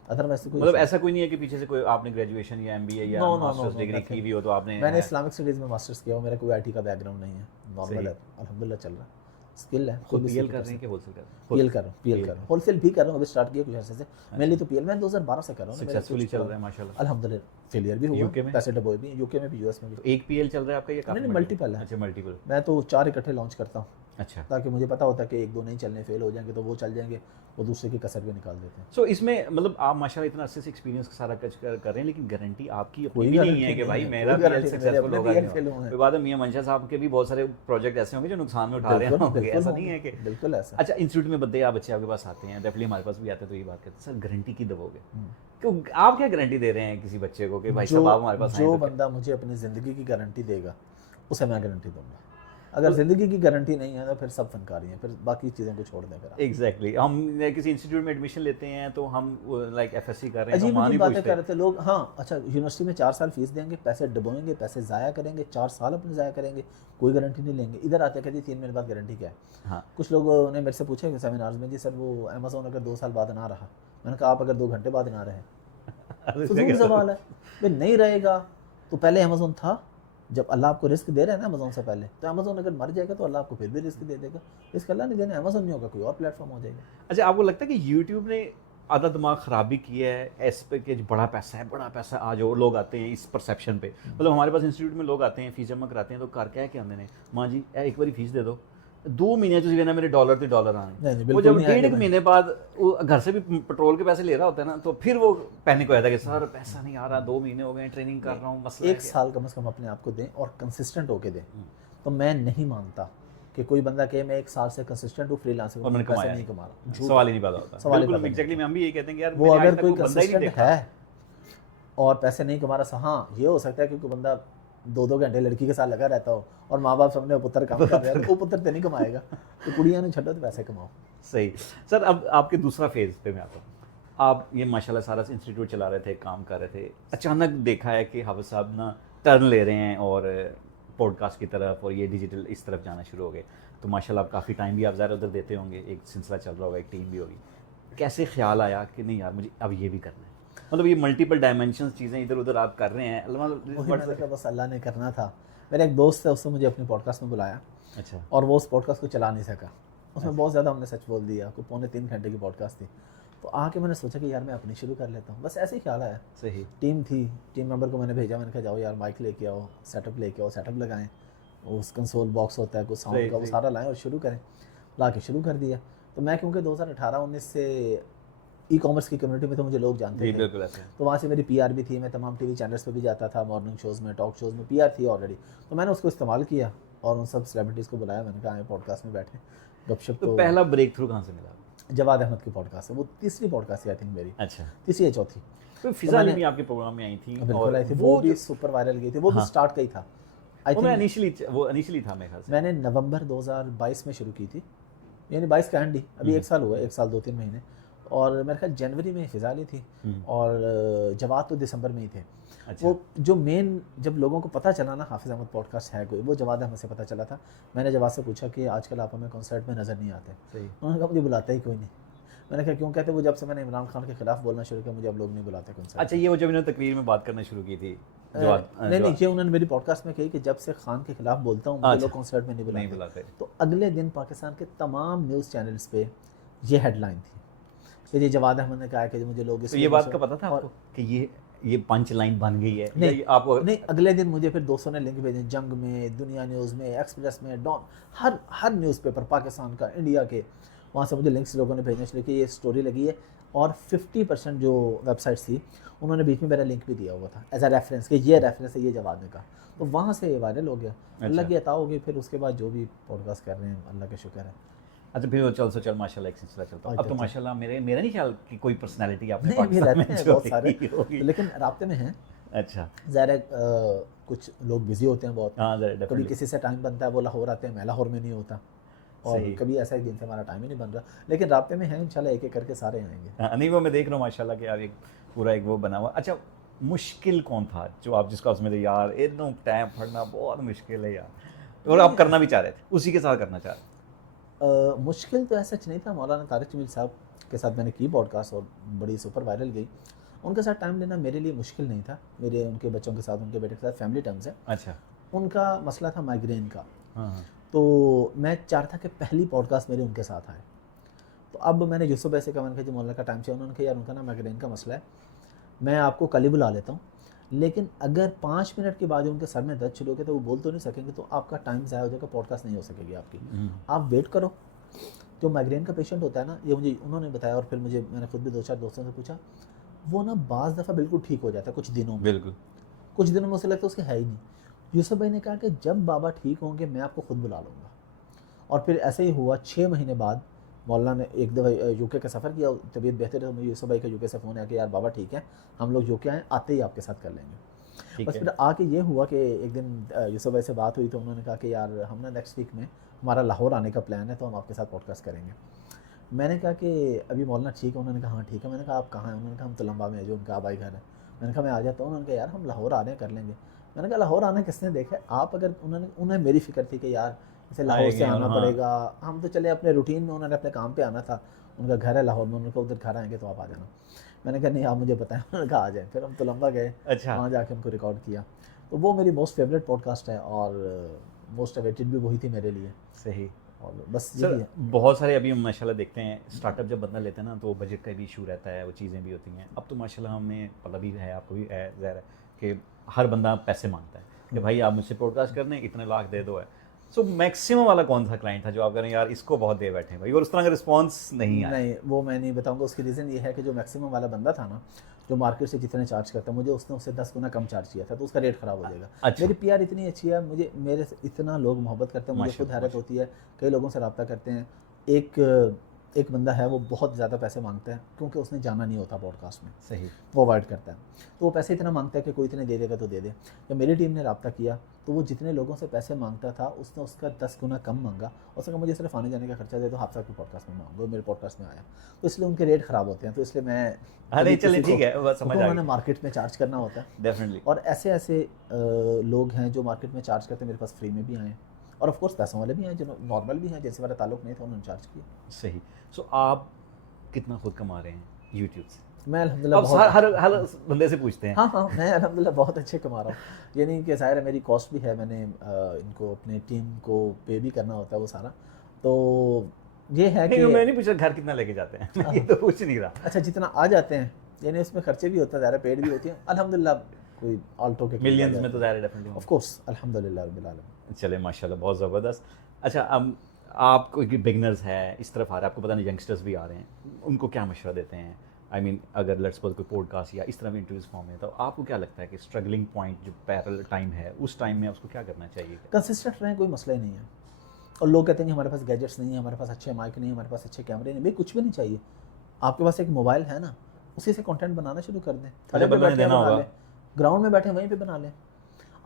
अदरवाइज कोई मतलब ऐसा कोई नहीं है कि पीछे से कोई आपने ग्रेजुएशन या MBA या no no no masters no degree की नथिंग। भी हो तो आपने मैंने इस्लामिक स्टडीज़ में मास्टर्स किया हुआ, मेरा कोई IT का बैकग्राउंड नहीं है, नॉर्मल सही। है, अल्हम्दुलिल्लाह चल रहा है। स्किल है, कोई खुद भी PL सीख कर कर रहे हैं सकता कि होलसेल कर रहे हैं? है। PL कर रहा हूँ, PL कर रहा हूँ, होलसेल भी कर रहा हूँ, अभी स्टार्ट किया कुछ अर्से से। मेनली तो PL मैं 2012 से कर रहा हूँ ना, मेरा सक्सेसफुली कुछ चल रहा है माशाल्लाह। अल्हम्दुलिल्लाह। फेलियर भी हुआ, UK में? पैसे डबोए भी, UK में भी, US में भी। तो एक PL चल रहा है आपका या काफी नहीं, मल्टीपल है। अच्छा मल्टीपल। मैं तो 4 इकट्ठे लॉन्च करता हूँ, अच्छा। ताकि मुझे पता होता है कि 1-2 नहीं चलने, फेल हो जाएंगे तो वो चल जाएंगे, वो दूसरे की कसर भी निकाल देते हैं। सो इसमें मतलब आप माशाल्लाह इतना अच्छे से एक्सपीरियंस सारा कुछ कर रहे हैं, लेकिन गारंटी आपकी अपनी कोई भी नहीं गारंटी है कि नहीं भाई है, मेरा कोई PL गारंटी नहीं, मेरे सक्सेसफुल अपने होगा PL नहीं फेल होगा। हुए हैं। कोई बात है, मियां मंशा साहब के भी बहुत सारे प्रोजेक्ट ऐसे होंगे जो नुकसान में उठा रहे बिल्कुल, होंगे, बिल्कुल ऐसा नहीं होंगे, है कि बिल्कुल ऐसा। अच्छा इंस्टीट्यूट में बच्चे आपके पास आते हैं, डेफिनेटली हमारे पास भी आते हैं तो ये बात करते हैं सर गारंटी की दबोगे, क्यों आप क्या गारंटी दे रहे हैं किसी बच्चे को कि भाई साहब आप हमारे पास आए जो तो बंदा मुझे अपनी ज़िंदगी की गारंटी देगा, उसे मैं गारंटी दूंगा। अगर ज़िंदगी की गारंटी नहीं है तो फिर सब फनकारी हैं, फिर बाकी चीज़ों को छोड़ दें फिर आप। एग्जैक्टली हम किसी इंस्टीट्यूट में एडमिशन लेते हैं तो हम लाइक FSC कर रहे हैं तो अजीब मान अजीब ही बातें पूछते कर हैं। रहे थे लोग। हाँ अच्छा, यूनिवर्सिटी में 4 साल फीस देंगे, पैसे डुबोएंगे, पैसे ज़ाया करेंगे, 4 साल अपने ज़ाया करेंगे, कोई गारंटी नहीं लेंगे। इधर आते कहते 3 महीने बाद गारंटी क्या है। हाँ कुछ लोगों ने मेरे से पूछा कि सेमिनार्स में, जी सर वो अमेजोन अगर 2 साल बाद ना रहा, मैंने कहा आप अगर 2 घंटे बाद ना रहे, फजूल सवाल है भाई, नहीं रहेगा तो पहले अमेजोन था। जब अल्लाह आपको रिस्क दे रहा है ना अमेजोन से पहले, तो अमेजोन अगर मर जाएगा तो अल्लाह आपको फिर भी रिस्क दे देगा। रिस्क अल्लाह नहीं देना, अमेजोन नहीं होगा, कोई और प्लेटफॉर्म हो जाएगा। अच्छा, आपको लगता है कि यूट्यूब ने आधा दिमाग ख़राब भी किया है इस पे कि बड़ा पैसा है, बड़ा पैसा आ जाओ, लोग आते हैं इस परसेप्शन पे। मतलब हमारे पास इंस्टीट्यूट में लोग आते हैं, फीस जमा कराते हैं तो कर क्या है कि आंदे ने माँ जी एक बारी फीस दे दो, 2 महीने ਤੁਸੀਂ ਕਹਿੰਦਾ ਮੇਰੇ ਡਾਲਰ ਤੇ ਡਾਲਰ नहीं, आने, नहीं, वो बिल्कुल जब नहीं 1.5 आएंगे भाई। महीने बाद वो घर से भी पेट्रोल के पैसे ले रहा होता है ना, तो फिर वो पैनिक हो जाता है कि सर पैसा नहीं आ रहा, 2 महीने हो गए ट्रेनिंग कर रहा हूँ, मसला 1 साल कम से कम अपने आप को दें और कंसिस्टेंट होके दें। तो मैं नहीं मानता कि कोई बंदा कहे मैं 1 साल से कंसिस्टेंट हूँ फ्रीलांसर और मैंने पैसे कमाया नहीं कमा रहा। झूठ सवाल है। ही नहीं पैदा होता। सवाल ही बिल्कुल पैदा नहीं एग्जैक्टली, हम भी यही कहते हैं कि यार वो मैंने आज अगर तक कोई वो बंदा ही नहीं कंसिस्टेंट देखा। है और पैसे नहीं कमा रहा, हाँ ये हो सकता है कि कोई बंदा 2-2 घंटे लड़की के साथ लगा रहता हो और माँ बाप सामने पुत्र काम कर रहे हैं, तो वो पुत्र तो नहीं कमाएगा। तो कुड़ियाँ ने छड्डो तो पैसे कमाओ। सही। सर अब आपके दूसरा फेज़ पे मैं आता हूँ। आप ये माशाल्लाह सारा इंस्टीट्यूट चला रहे थे, काम कर रहे थे, अचानक देखा है कि हाफिज़ साहब ना टर्न ले रहे हैं और पॉडकास्ट की तरफ और ये डिजिटल इस तरफ जाना शुरू हो गए। तो माशाल्लाह आप काफ़ी टाइम भी आप ज़्यादा उधर देते होंगे, एक सिलसिला चल रहा होगा, एक टीम भी होगी। कैसे ख्याल आया कि नहीं यार मुझे अब ये भी करना है? मतलब ये मल्टीपल डायमेंशंस चीज़ें इधर उधर आप कर रहे हैं। वही मैंने कहा बस अल्लाह ने करना था। मेरा एक दोस्त है, उसने मुझे अपने पॉडकास्ट में बुलाया अच्छा और वो उस पॉडकास्ट को चला नहीं सका। उसमें बहुत ज़्यादा हमने सच बोल दिया, कोई 2.25 घंटे की पॉडकास्ट थी। तो आके मैंने सोचा कि यार मैं अपनी शुरू कर लेता हूँ, बस ऐसे ही ख्याल आया। सही। टीम थी, टीम मेंबर को मैंने भेजा, मैंने कहा जाओ यार माइक लेके आओ, सेटअप लेके आओ, सेटअप लगाएं, उस कंसोल बॉक्स होता है कुछ साउंड का, वो सारा लाएं और शुरू करें। ला के शुरू कर दिया। तो मैं क्योंकि 2018-19 से ई-कॉमर्स की कम्युनिटी में तो मुझे लोग जानते थे, बिल्कुल ऐसे। तो वहाँ से मेरी PR भी थी, मैं तमाम TV चैनल्स पे भी जाता था, मॉर्निंग शोज़ में, टॉक शोज़ में PR थी ऑलरेडी। तो मैंने उसको इस्तेमाल किया और उन सब सेलिब्रिटीज़ को बुलाया, मैंने कहा आए पॉडकास्ट में बैठे गपशप। तो पहला ब्रेक थ्रू कहाँ से मिला? जवाद अहमद की पॉडकास्ट है, वो तीसरी पॉडकास्ट थी आई थिंक मेरी, अच्छा। तीसरी या चौथी। तो फिजा भी आपके प्रोग्राम में आई थी बिल्कुल आई थी, वो भी सुपर वायरल गई थी, वो भी स्टार्ट का ही था। आई वो थिंक इनिशियली था मेरे ख्याल से। मैंने नवंबर 2022 में शुरू की थी, यानी 22 का एंड ही, अभी 1 साल हुआ है, 1 साल 2-3 महीने। और मेरे ख्याल जनवरी में फिजा ली थी और जवाद तो दिसंबर में ही थे। अच्छा। वो जो मेन जब लोगों को पता चला ना हाफिज़ अहमद पॉडकास्ट है कोई, वो जवाद अहमद से पता चला था। मैंने जवाद से पूछा कि आजकल आप हमें कॉन्सर्ट में नज़र नहीं आते। सही। उन्होंने कहा मुझे बुलाता ही कोई नहीं। मैंने कहा क्यों? कहते वो जब से मैंने इमरान खान के खिलाफ बोलना शुरू किया मुझे अब लोग नहीं बुलाते कॉन्सर्ट। अच्छा, ये वो जब इन्होंने तकरीर में बात करना शुरू की थी नहीं, ये उन्होंने मेरी पॉडकास्ट में कही कि जब से खान के खिलाफ बोलता हूँ मुझे लोग कॉन्सर्ट में नहीं बुलाते। तो अगले दिन पाकिस्तान के तमाम न्यूज़ चैनल्स पे ये हेडलाइन थी कि ये जवाद अहमद ने कहा कि मुझे लोग। तो ये बात का पता था आपको कि ये पंच लाइन बन गई है? नहीं आपको नहीं, अगले दिन मुझे फिर दोस्तों ने लिंक भेजे, जंग में, दुनिया न्यूज़ में, एक्सप्रेस में, डॉन, हर न्यूज़पेपर पाकिस्तान का, इंडिया के, वहाँ से मुझे लिंक्स लोगों ने भेजने शुरू किए, ये स्टोरी लगी है। और 50% जो वेबसाइट्स थी उन्होंने बीच में मेरा लिंक भी दिया हुआ था एज अ रेफरेंस कि ये रेफरेंस है, ये जवाब ने कहा। तो वहाँ से ये वायरल हो गया। अल्लाह की अता होगी। फिर उसके बाद जो भी पॉडकास्ट कर रहे हैं अल्लाह का शुक्र है। अच्छा फिर वो चल सो चल माशाल्लाह एक सिलसिला चलता है। अब तो अच्छा। माशाल्लाह मेरा नहीं ख्याल कि कोई पर्सनैलिटी आपने नहीं, भी पाकिस्तान रहते में हैं जो बहुत सारे, होगी। लेकिन राब्ते में हैं। अच्छा ज़ाहिर है कुछ लोग बिज़ी होते हैं बहुत, हाँ कभी डेफिनेटली किसी से टाइम बनता है वो लाहौर आते हैं, मैं लाहौर में नहीं होता, और सही। कभी ऐसा है जिनसे हमारा टाइम ही नहीं बन रहा, लेकिन राब्ते में हैं, इंशाल्लाह एक-एक करके सारे आएँगे। हाँ, नहीं वो मैं देख रहा हूँ माशाल्लाह कि यार एक पूरा एक वो बना हुआ। अच्छा मुश्किल कौन था जो आप जिसका उसमें थे यार इतना टाइम पढ़ना बहुत मुश्किल है यार, और आप नहीं, करना भी चाह रहे थे, उसी के साथ करना चाह रहे थे? मुश्किल तो ऐसा नहीं था, मौलाना तारिक जमील साहब के साथ मैंने की पॉडकास्ट और बड़ी सुपर वायरल गई। उनके साथ टाइम लेना मेरे लिए मुश्किल नहीं था, मेरे उनके बच्चों के साथ, उनके बेटे के साथ फैमिली टर्म्स है। अच्छा उनका मसला था माइग्रेन का, हाँ हाँ तो मैं चाहता था कि पहली पॉडकास्ट मेरी उनके साथ आए। तो अब मैंने यूसुफ भाई से कहा, मैंने कहा जी मौलाना का टाइम चाहिए, उन्होंने कहा यार उनका ना माइग्रेन का मसला है, मैं आपको कल ही बुला लेता हूँ, लेकिन अगर 5 मिनट के बाद उनके सर में दर्द शुरू हो गया तो वो बोल तो नहीं सकेंगे, तो आपका टाइम ज़ाया हो जाएगा, पॉडकास्ट नहीं हो सकेगी आपकी, आप वेट करो। जो माइग्रेन का पेशेंट होता है ना, ये मुझे उन्होंने बताया, और फिर मैंने खुद भी 2-4 दोस्तों से पूछा, वो ना बाज़ दफ़ा बिल्कुल ठीक हो जाता है कुछ दिनों में, बिल्कुल कुछ दिनों में उसे लगता है उसके है ही नहीं। यूसुफ भाई ने कहा कि जब बाबा ठीक होंगे मैं आपको खुद बुला लूँगा, और फिर ऐसे ही हुआ। 6 महीने बाद मौलाना ने एक दफ़ा यूके का सफ़र किया, तबीयत बेहतर है, तो मुझे यूसुफ भाई का यूके से फ़ोन आया कि यार बाबा ठीक है, हम लोग यूके आए, आते ही आपके साथ कर लेंगे। ठीक बस है फिर आके ये हुआ कि एक दिन यूसुफ भाई से बात हुई, तो उन्होंने कहा कि यार हम ना नेक्स्ट वीक में हमारा लाहौर आने का प्लान है, तो हम आपके साथ पॉडकास्ट करेंगे। मैंने कहा कि अभी मौलाना ठीक है? उन्होंने कहा हाँ ठीक है। मैंने कहा आप कहाँ हैं? उन्होंने कहा हम तुलंबा में है, जो उनका आबाई घर है। मैंने कहा मैं आ जाता हूँ। उन्होंने कहा यार हम लाहौर आ रहे हैं, कर लेंगे। मैंने कहा लाहौर आना किसने देखा है? आप अगर उन्हें मेरी फ़िक्र थी कि यार इसे लाहौर से आएंगे और आना हाँ पड़ेगा, हम तो चले अपने रूटीन में, उन्होंने अपने काम पे आना था, उनका घर है लाहौर में, उन्होंने कहा उधर घर आएँगे तो आप आ जाना। मैंने कहा नहीं आप मुझे बताएँ। उन्होंने कहा आ जाएँ। फिर हम तुलंबा गए, अच्छा वहाँ जाके उनको रिकॉर्ड किया। तो वो मेरी मोस्ट फेवरेट पॉडकास्ट है, और मोस्ट अवेटेड भी वही थी मेरे लिए, सही। और बस सर यही है। बहुत सारे अभी हम माशाल्लाह देखते हैं स्टार्टअप जब बंदा लेते हैं ना तो बजट का भी इशू रहता है, वो चीज़ें भी होती हैं। अब तो माशाल्लाह हमें पता भी है, आपको भी है ज़ाहिर है कि हर बंदा पैसे मांगता है कि भाई आप मुझसे पॉडकास्ट करने इतने लाख दे दो है। सो मैक्सिमम वाला कौन सा क्लाइंट था जो आप कह रहे हैं यार इसको बहुत दे बैठे हैं भाई, और उस तरह का रिस्पॉन्स नहीं आया? नहीं, वो मैं नहीं बताऊँगा। उसकी रीज़न ये है कि जो मैक्सिमम वाला बंदा था ना, जो मार्केट से जितने चार्ज करता है, मुझे उसने उससे 10 गुना कम चार्ज किया था, तो उसका रेट ख़राब हो जाएगा। अच्छा मेरी पीआर इतनी अच्छी है, मुझे मेरे से इतना लोग मोहब्बत करते हैं, मुझे खुद माशाल्लाह हैरत माशाल्लाह होती है, कई लोगों से रब्ता करते हैं। एक एक बंदा है, वो बहुत ज़्यादा पैसे माँगता है, क्योंकि उसने जाना नहीं होता पॉडकास्ट में, सही वो अवॉइड करता है। तो वो पैसे इतना माँगता है कि कोई इतने दे देगा तो दे दे। जब मेरी टीम ने रब्ता किया, तो वो जितने लोगों से पैसे माँगता था, उसने उसका 10 गुना कम माँगा। उसने कहा मुझे सिर्फ़ आने-जाने का खर्चा दे दो, हाफ़ साहब के पॉडकास्ट में माँगो, मेरे पॉडकास्ट में आया। तो इसलिए उनके रेट ख़राब होते हैं, तो इसलिए मैं हाँ कभी नहीं चलिए किसी को, ठीक है बस समझ क्योंकि आ उन्होंने गई मार्केट में चार्ज करना होता है। डेफिनेटली और ऐसे-ऐसे लोग हैं जो मार्केट में चार्ज करते हैं, मेरे पास फ्री में भी आए हैं, और ऑफ़ कोर्स पैसों वाले भी हैं, जो नॉर्मल भी हैं, जिनसे मेरा ताल्लुक नहीं था, उन्होंने चार्ज किया। सही। सो आप कितना खुद कमा रहे हैं यूट्यूब से? मैं अल्हम्दुलिल्लाह अब बहुत हर बंदे से पूछते हैं। हाँ, हाँ, मैं अल्हम्दुलिल्लाह बहुत अच्छे कमा रहा हूँ। ये नहीं कि ज़ाहिर है मेरी कॉस्ट भी है, मैंने इनको अपनी टीम को पे भी करना होता है वो सारा। तो ये है नहीं कि मैं नहीं पूछ रहा घर कितना लेके जाते हैं मैं ये तो पूछ नहीं रहा। अच्छा जितना आ जाते हैं, यानी उसमें खर्चे भी होते हैं, ज़ाहिर है पेड भी होती हैं। अल्हम्दुलिल्लाह कोई ऑल्टो के करीब आ मिलियंस में जाते तो हैं। ज़ाहिर है डेफिनेटली ऑफ़ कोर्स अल्हम्दुलिल्लाह रब्बिल आलमीन। चले माशाल्लाह बहुत ज़बरदस्त। अच्छा अब आप कोई बिगनर्स है इस तरफ आ रहे हैं, आपको पता नहीं यंगस्टर्स भी आ रहे हैं, उनको क्या मशवरा देते हैं? आई मीन अगर लेट्स सपोज कोई पॉडकास्ट या इस तरह भी इंटरव्यूज फॉर्म है, तो आपको क्या लगता है कि स्ट्रगलिंग पॉइंट जो पैरेलल टाइम है उस टाइम में उसको क्या करना चाहिए? कंसिस्टेंट रहें, कोई मसला ही नहीं है। और लोग कहते हैं कि हमारे पास गैजेट्स नहीं है, हमारे पास अच्छे माइक नहीं है, हमारे पास अच्छे कैमरे नहीं, भाई कुछ भी नहीं चाहिए। आपके पास एक मोबाइल है ना, उसी से कंटेंट बनाना शुरू कर दें। खड़े पे बंदे ने बैठे हैं देना बना होगा। लें, ग्राउंड में बैठे हैं वहीं पे बना लें।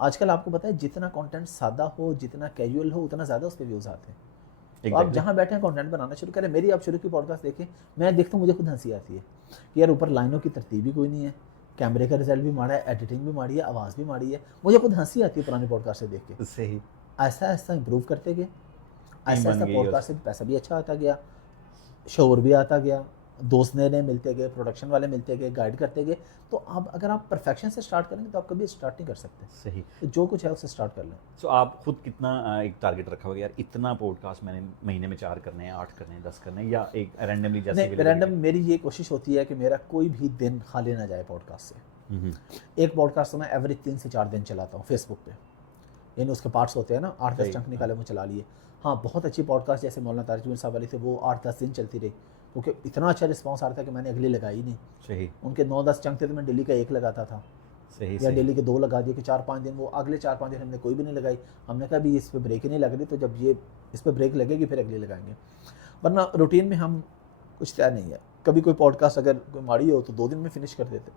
आजकल आपको पता है जितना कंटेंट सादा हो, जितना कैजुअल हो, उतना ज़्यादा उस पे व्यूज़ आते हैं। तो आप एग्जैक्टली जहाँ बैठे हैं कंटेंट बनाना शुरू करें। मेरी आप शुरू की पॉडकास्ट देखें, मैं देखता हूँ मुझे खुद हंसी आती है कि यार ऊपर लाइनों की तरतीब भी कोई नहीं है, कैमरे का रिजल्ट भी माड़ा है, एडिटिंग भी माड़ी है, आवाज़ भी माड़ी है। मुझे खुद हंसी आती है पुरानी पॉडकास्ट से देख के। सही ऐसा ऐसा इंप्रूव करते गए, टीम ऐसा बन ऐसा गई और पॉडकास्ट से पैसा भी अच्छा आता गया, शोर भी आता गया, दोस्त नए नए मिलते गए, प्रोडक्शन वाले मिलते गए, गाइड करते गए। तो अब अगर आप परफेक्शन से स्टार्ट करेंगे तो आप कभी स्टार्ट नहीं कर सकते। सही। तो जो कुछ है उससे स्टार्ट कर लें। सो आप खुद कितना एक टारगेट रखा होगा यार इतना पॉडकास्ट मैंने महीने में 4 करने हैं, 8 करने हैं, 10 करने हैं, या एक रैंडमली जैसे नहीं, availability रैंडम मेरी ये कोशिश होती है कि मेरा कोई भी दिन खाली ना जाए पॉडकास्ट से। एक पॉडकास्ट तो मैं एवरेज 3 से 4 दिन चलाता हूँ फेसबुक पे, यानी उसके पार्ट्स होते हैं ना, 8-10 सही, चंक निकाले वो चला लिए। हाँ, बहुत अच्छी पॉडकास्ट जैसे मौलाना तारिक जमील साहब वाली थी, वो 8-10 दिन चलती रही, क्योंकि इतना अच्छा रिस्पॉन्स आ रहा था कि मैंने अगली लगाई नहीं। सही उनके 9-10 चंक थे तो मैं डेली का 1 लगाता था, सही या सही डेली के 2 लगा दिए कि 4-5 दिन, वो अगले 4-5 दिन हमने कोई भी नहीं लगाई। हमने कहा भी इस पे ब्रेक ही नहीं लग रही, तो जब ये इस पे ब्रेक लगेगी फिर अगली लगाएंगे। वरना रूटीन में हम कुछ तय नहीं है। कभी कोई पॉडकास्ट अगर कोई माड़ी हो तो 2 दिन में फिनिश कर देते,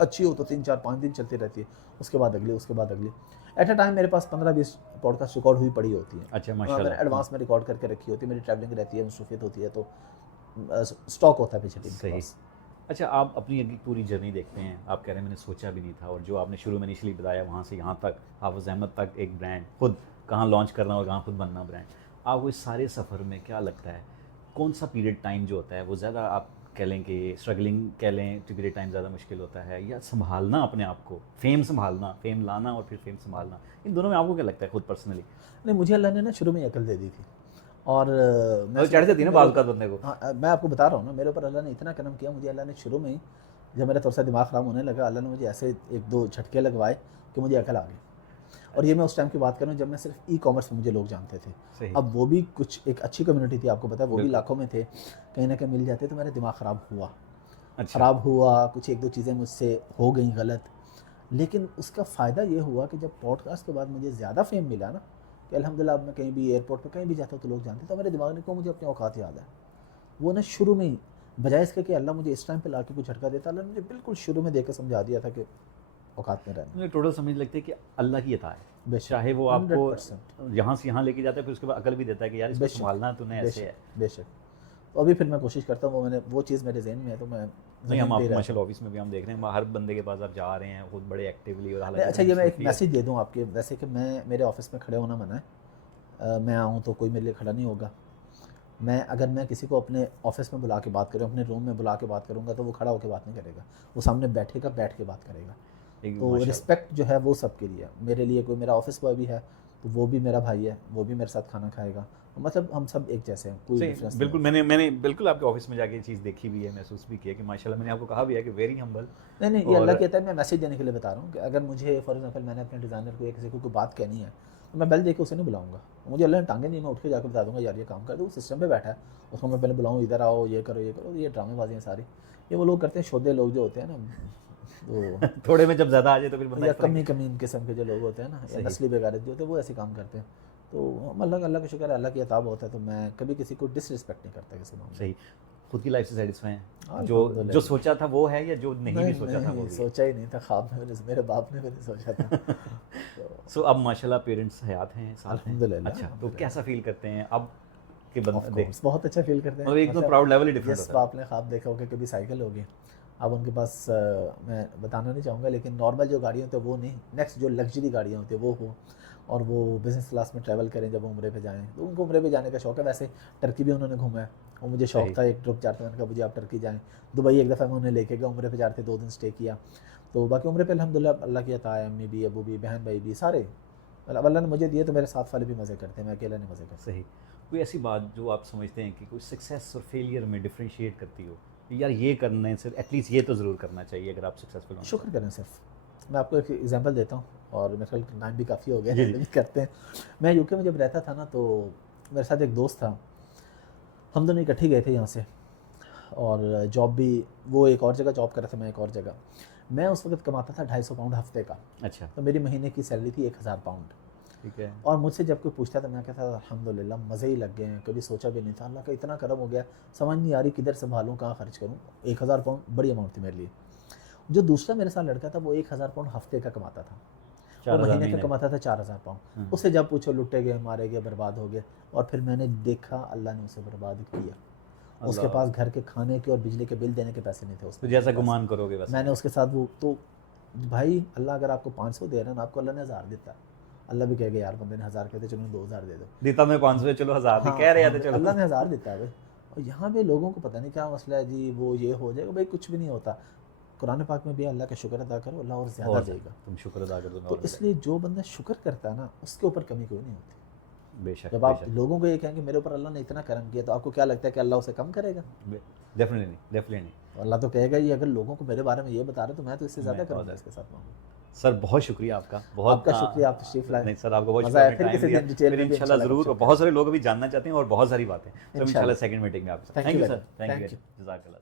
अच्छी हो तो 3 4 5 दिन चलती रहती है, उसके बाद अगली, उसके बाद अगली। एट अ टाइम मेरे पास 15-20 पॉडकास्ट रिकॉर्ड हुई पड़ी होती है। अच्छा मैंने माशाल्लाह। एडवांस में रिकॉर्ड करके रखी होती है, मेरी ट्रैवलिंग रहती है, मसरूफियत होती है, तो स्टॉक होता है पीछे टीम के सही। पास। अच्छा, आप अपनी अगली पूरी जर्नी देखते हैं, आप कह रहे हैं मैंने सोचा भी नहीं था, और जो आपने शुरू में इनिशियली बताया वहाँ से यहाँ तक, हाफिज़ अहमद तक एक ब्रांड, खुद कहाँ लॉन्च करना और कहाँ खुद बनना ब्रांड, आपको इस सारे सफ़र में क्या लगता है कौन सा पीरियड टाइम जो होता है वो ज़्यादा, आप कह लें कि स्ट्रगलिंग कह लें तो पीरियड टाइम ज़्यादा मुश्किल होता है, या संभालना अपने आप को, फेम संभालना, फेम लाना और फिर फेम संभालना, इन दोनों में आपको क्या लगता है खुद पर्सनली? नहीं, मुझे अल्लाह ने ना शुरू में ही अकल दे दी थी, और तो चढ़ जाती है ना बाल का बंदे को। हाँ, मैं आपको बता रहा हूँ ना, मेरे ऊपर अल्लाह ने इतना करम किया, मुझे अल्लाह ने शुरू में ही, जब मेरा थोड़ा सा दिमाग ख़राब होने लगा, अल्लाह ने मुझे ऐसे 1-2 झटके लगवाए कि मुझे अकल आ गई। और ये मैं उस टाइम की बात कर रहा हूँ जब मैं सिर्फ ई-कॉमर्स में मुझे लोग जानते थे। सही। अब वो भी कुछ एक अच्छी कम्युनिटी थी, आपको पता है, वो भी बिल्कुल। लाखों में थे, कहीं ना कहीं मिल जाते, तो मेरा दिमाग ख़राब हुआ। अच्छा। ख़राब हुआ, कुछ 1-2 चीज़ें मुझसे हो गई गलत, लेकिन उसका फ़ायदा ये हुआ कि जब पॉडकास्ट के बाद मुझे ज़्यादा फेम मिला ना, कि अल्हम्दुलिल्लाह अब मैं कहीं भी एयरपोर्ट पे कहीं भी जाता हूँ तो लोग जानते, तो मेरे दिमाग ने को मुझे अपनी औकात याद है। वो ना शुरू में ही, बजाय इसके कि अल्लाह मुझे इस टाइम पे ला के कुछ झटका देता, अल्लाह ने मुझे बिल्कुल शुरू में देकर समझा दिया था कि औकात में रहना। मुझे टोटल समझ लगता है कि अल्लाह की अता है, बेशक, चाहे वो आपको 100%। यहाँ से यहाँ लेके जाता है, फिर उसके बाद अकल भी देता है कि यार इसको बेशक, संभालना तूने ऐसे है। बेशक, बेशक। तो अभी फिर मैं कोशिश करता हूँ, वो चीज़ मेरे ज़हन में है, तो मैं नहीं, हम ज़मीन पे ही आपको रहता माशाल्लाह ऑफिस में भी हम देख रहे हैं, हर बंदे के पास आप जा रहे हैं खुद बड़े एक्टिवली, और हूँ। हालांकि अच्छा, ये मैं एक मसरूफियत- मैसेज दे दूँ आपके, वैसे कि मैं, मेरे ऑफिस में खड़े होना मना है। मैं आऊँ तो कोई मेरे लिए खड़ा नहीं होगा। अगर मैं किसी को अपने ऑफिस में बुला के बात करूँ, अपने रूम में बुला के बात करूँगा, तो वो खड़ा होकर बात नहीं करेगा, वो सामने बैठेगा, बैठ के बात करेगा। एक तो माशाल्लाह। रिस्पेक्ट जो है वो सबके लिए है। मेरे लिए कोई मेरा ऑफिस बॉय भी है तो वो भी मेरा भाई है, वो भी मेरे साथ खाना खाएगा, मतलब हम सब एक जैसे हैं, कोई सही, डिफरेंस नहीं बिल्कुल। है। मैंने बिल्कुल आपके ऑफिस में जाके ये चीज़ देखी भी है, महसूस भी किया कि माशाल्लाह, मैंने आपको कहा भी है कि वेरी हम्बल। नहीं नहीं, ये अल्लाह और कहता है, मैं मैसेज देने के लिए बता रहा हूँ कि अगर मुझे फॉर एग्जांपल मैंने अपने डिज़ाइनर को या किसी को कोई बात कहनी है, तो मैं बेल दे के उसे नहीं बुलाऊंगा। मुझे अल्लाह ने टांगे नहीं, मैं उठ के जाकर बता दूंगा यार ये काम कर दो, वो सिस्टम पे बैठा है, उसको मैं पहले बुलाऊँ, इधर आओ, ये करो, ये करो। ये ड्रामेबाजी हैं सारी, ये वो लोग करते हैं, शोधे लोग जो होते हैं ना, तो थोड़े में जब ज़्यादा आ जाए तो फिर बंदा या इस तरह कमी कमीन किस्म के जो लोग होते हैं ना, या सही। नस्ली बेगारत जो होते हैं, वो ऐसे काम करते हैं। तो हम अल्लाह का शुक्र है, अल्लाह की अताब होता है, तो मैं कभी किसी को डिसरिस्पेक्ट नहीं करता किसी मामले में। सही, खुद की लाइफ से सेटिस्फाई हैं, हाँ, जो अल्हम्दुलिल्लाह। जो सोचा था वो है, या जो नहीं भी सोचा था वो नहीं, भी है। सोचा ही नहीं था, ख्वाब में मेरे बाप ने मैंने सोचा था। तो सो अब माशाल्लाह पेरेंट्स हयात हैं, साथ हैं। अल्हम्दुलिल्लाह, अच्छा, तो अल्हम्दुलिल्लाह। कैसा फील करते हैं अब के ऑफ बंदे देख, कोर्स बहुत अच्छा फील करते हैं, मतलब एक तो प्राउड लेवल ही डिफरेंट जिस होता है। आपने ख्वाब देखा होगा कभी साइकिल होगी, अब उनके पास मैं बताना नहीं चाहूँगा, लेकिन नॉर्मल जो गाड़ियाँ होती हैं वो नहीं, नेक्स्ट जो लग्जरी गाड़ियाँ होती हैं वो हो, और वो बिज़नेस क्लास में ट्रैवल करें जब उम्रे पे जाएँ, तो उनको उम्रे पे जाने का शौक है। वैसे टर्की भी उन्होंने घूमा है, और मुझे शौक सही। था, एक ट्रिप जाते मैंने कहा मुझे आप टर्की जाएँ। दुबई एक दफ़ा मैं उन्हें लेके गया, उम्रे पे जाते 2 दिन स्टे किया। तो बाकी उम्रे पे अल्हम्दुलिल्लाह अल्लाह की अता है, अम्मी भी, अबू भी, बहन भाई भी, सारे मतलब अल्लाह ने मुझे दिए, तो मेरे साथ वाले भी मज़े करते हैं, मैं अकेला नहीं मज़े करता। सही। कोई ऐसी बात जो आप समझते हैं कि कोई सक्सेस और फेलियर में डिफरेंशिएट करती हो, यार ये करने से एटलीस्ट ये तो ज़रूर करना चाहिए अगर आप सक्सेसफुल हो? शुक्र करें सिर्फ। मैं आपको एक एग्जांपल देता हूँ, और मेरे ख्याल टाइम भी काफ़ी हो गया जी, है, जी। भी करते हैं। मैं यूके में जब रहता था ना, तो मेरे साथ एक दोस्त था, हम दोनों इकट्ठे गए थे यहाँ से, और जॉब भी, वो एक और जगह जॉब कर रहा था, मैं एक और जगह। मैं उस वक्त कमाता था 250 पाउंड हफ्ते का, अच्छा, तो मेरी महीने की सैलरी थी 1000 पाउंड। ठीक है। और मुझसे जब कोई पूछता था, मैं कहता था अल्हम्दुलिल्लाह मज़े ही लग गए हैं, कभी सोचा भी नहीं था, अल्लाह का इतना करम हो गया, समझ नहीं आ रही किधर संभालूँ, कहाँ खर्च करूँ। 1000 पाउंड बड़ी अमाउंट थी मेरे लिए। जो दूसरा मेरे साथ लड़का था, वो 1000 पाउंड हफ्ते का कमाता था, वो 4000 महीने का महीने। कमाता था 4000 पाउंड। उससे जब पूछो लुटे गए, मारे गए, बर्बाद हो गए, और फिर मैंने देखा अल्लाह ने उसे बर्बाद किया। उसके अल्लाह। पास घर के खाने के और बिजली के बिल देने के पैसे नहीं थे तो उसके जैसा पास। गुमान करोगे वैसा। मैंने उसके साथ वो, तो भाई अल्लाह अगर आपको 500 दे रहा है ना, आपको अल्लाह ने 1000 देता है। अल्लाह भी कहेगा यार बंदे ने 1000 कहते, चलो 2000 दे दो। देता मैं 500, चलो 1000 हाँ, कह रहे हाँ, थे, चलो। अल्लाह ने 1000 देता है भाई। और यहाँ पे लोगों को पता नहीं क्या मसला है जी, वो ये हो जाएगा, भाई कुछ भी नहीं होता। कुरान पाक में भी अल्लाह का शुक्र अदा करो, अल्लाह और ज़्यादा और देगा। तुम शुक्र अदा कर दो। तो इसलिए जो बंदा शुक्र करता है ना, उसके ऊपर कमी कोई नहीं होती। बेशक, जब आप बेशक। लोगों को ये कहेंगे मेरे ऊपर अल्लाह ने इतना करम किया, तो आपको क्या लगता है कि अल्लाह उसे कम करेगा? डेफिनेटली नहीं, डेफिनेटली नहीं। अल्लाह तो कहेगा ये अगर लोगों को मेरे बारे में ये बता रहे, तो मैं तो इससे ज़्यादा मैं करूँगा और- इसके साथ मामला। सर बहुत शुक्रिया आपका, बहुत आपका शुक्रिया, आप तशरीफ लाए। नहीं सर, आपको बहुत मज़ा आया, शुक्रिया, फिर किसी टाइम दिन डिटेल दिया। में भी इंशाल्लाह इंशाल्लाह ज़रूर, कुछ बहुत सारे लोग अभी जानना चाहते हैं और बहुत सारी बातें, तो इंशाल्लाह इंशाल्लाह। सेकंड मीटिंग में आपसे। Thank thank you you very sir, much. Thank Thank you, you. जज़ाकल्लाह।